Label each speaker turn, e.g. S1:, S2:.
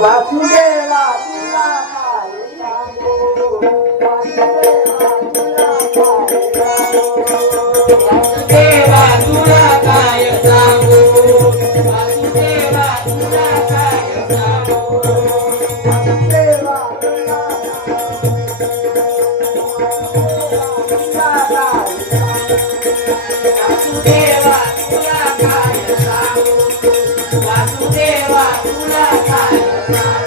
S1: Vasudeva
S2: Yeah.